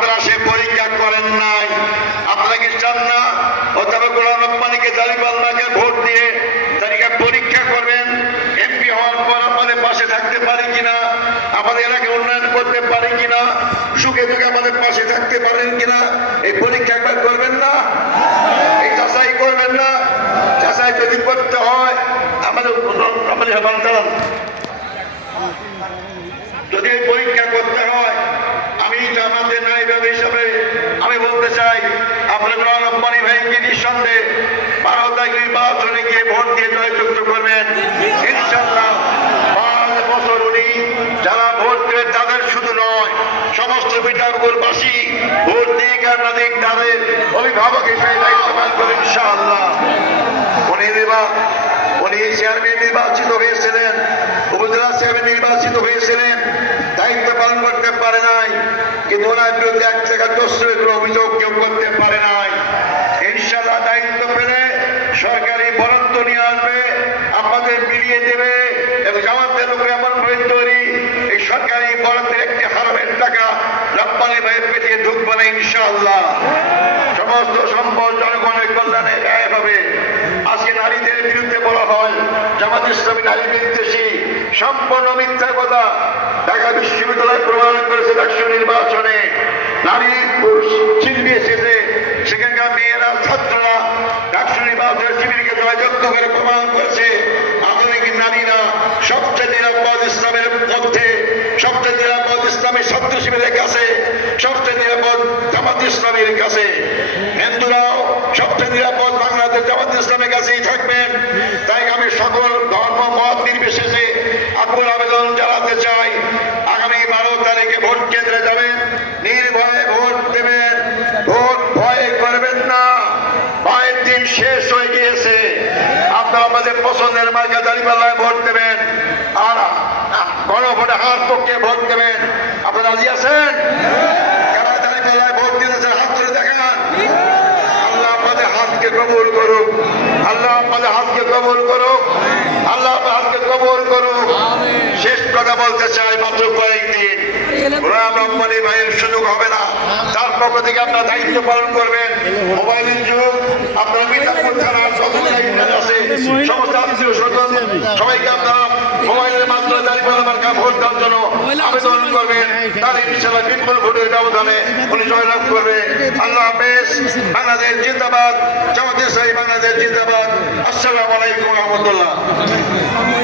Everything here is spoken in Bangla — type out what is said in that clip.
আপনারা সে পরীক্ষা করেন নাই। আপনারা কি চান না অথবা গোলাম রব্বানীকে দাঁড়িপাল্লাকে ভোট দিয়ে তারিখে পরীক্ষা করবেন এমপি হওয়ার পর আমাদের পাশে থাকতে পারে কিনা, আমাদের এলাকায় উন্নয়ন করতে পারে কিনা, সুখে দুঃখে আমাদের পাশে থাকতে পারেন কিনা, এই পরীক্ষা একবার করবেন না? এই যাচাই করবেন না? যাচাই যদি করতে হয় আমাদের যদি এই পরীক্ষা করতে হয়, আমি আমাদের নাইব হিসাবে আমি বলতে চাই আপনার গোলাম রব্বানী ভাইকে নিঃসন্দেহে 12 তারিখ নির্বাচনে গিয়ে ভোট দিয়ে জয়যুক্ত করবেন ইনশাআল্লাহ। 5 বছর উনি যারা ভোট দেবেন তাদের শুধু নয়, সমস্ত বিটাপুরবাসী ভোট দিক আর না দিক তাদের অভিভাবক হিসেবে দায়িত্ব পালন করবেন ইনশাআল্লাহ। উনি চেয়ারম্যান নির্বাচিত হয়েছিলেন, উপজেলা চেয়ারম্যান নির্বাচিত হয়েছিলেন, দায়িত্ব পালন করতে পারে নাই, কিন্তু ওনার বিরুদ্ধে 1 টাকা দোষের কোনো অভিযোগ কেউ করতে পারে নাই। ইনশাআল্লাহ দায়িত্ব পেলে সরকারি বরাদ্দ নিয়ে আসবে, আপনাদের মিলিয়ে দেবে এবং জামাতের লোকের এমন ভাবে তৈরি এই সরকারি বরাদ্দের 1 হারামের টাকা রব্বানী ভাইয়ের পেটে ঢুকবে না ইনশাআল্লাহ। সমস্ত সম্পদ জনগণের কল্যাণে ব্যয় হবে। আজকে নারীদের বিরুদ্ধে বলা হয় জামাত ইসলামী নারী বিদ্বেষী, সম্পূর্ণ মিথ্যা কথা। ঢাকা বিশ্ববিদ্যালয় প্রমাণ করেছে ডাকসু নির্বাচনে নারী পুরুষ চিনবে এসেছে, সেখানকার মেয়েরা ছাত্ররা ডাকসু নির্বাচনের শিবিরকে জয়যুক্ত করে প্রমাণ করেছে আধুনিক নারীরা সবচেয়ে নিরাপদ ইসলামের মধ্যে, সবচেয়ে নিরাপদ ইসলামী ছাত্র শিবিরের কাছে, সবচেয়ে নিরাপদ জামাত ইসলামের কাছে। হিন্দুরাও সবচেয়ে নিরাপদ বাংলাদেশ জামাত ইসলামের কাছেই থাকবেন। তাই আমি সকল ধর্ম মত নির্বিশেষে আকুল আবেদন জানাতে চাই, আগামী 12 তারিখে ভোট কেন্দ্রে যাবেন, নির্ভয়ে ভোট দেবেন, ভোট ভয় করবেন না। ভয়ের দিন শেষ হয়ে গিয়েছে। আপনারা আমাদের পছন্দের মার্কা দাঁড়িপাল্লায় ভোট দেবেন আর গণভোটে হাত পক্ষে ভোট দেবেন। আপনারা রাজি আছেন? কারা দাঁড়িপাল্লায় ভোট দিতেছেন হাত তুলে দেখান। আল্লাহ আপনাদের হাতকে কবুল করুক, আল্লাহ আপনাদের হাতকে কবুল করুক, আল্লাহ আপনার হাতকে কবুল করুক। শেষ কথা বলতে চাই, মাত্র কয়েকদিন গোলাম রব্বানী ভাইয়ের সুযোগ হবে না, তার পক্ষ থেকে আপনারা দায়িত্ব পালন করবেন। মোবাইলের যুগ, আপনারা মিঠাপুর থানার আছে সমস্ত আত্মীয় স্বজন সবাইকে আপনারা মোবাইলের মাধ্যমে দাঁড়িপাল্লা মার্কা ভোট দেওয়ার জন্য আবেদন করবেন। তার ইনশাআল্লাহ বিপুল ভোটের ব্যবধানে উনি জয়লাভ করবে। আল্লাহ হাফেজ। বাংলাদেশ জিন্দাবাদ, জামাত ইসলামী বাংলাদেশ জিন্দাবাদ। আসসালামু আলাইকুম ওয়া রাহমাতুল্লাহ।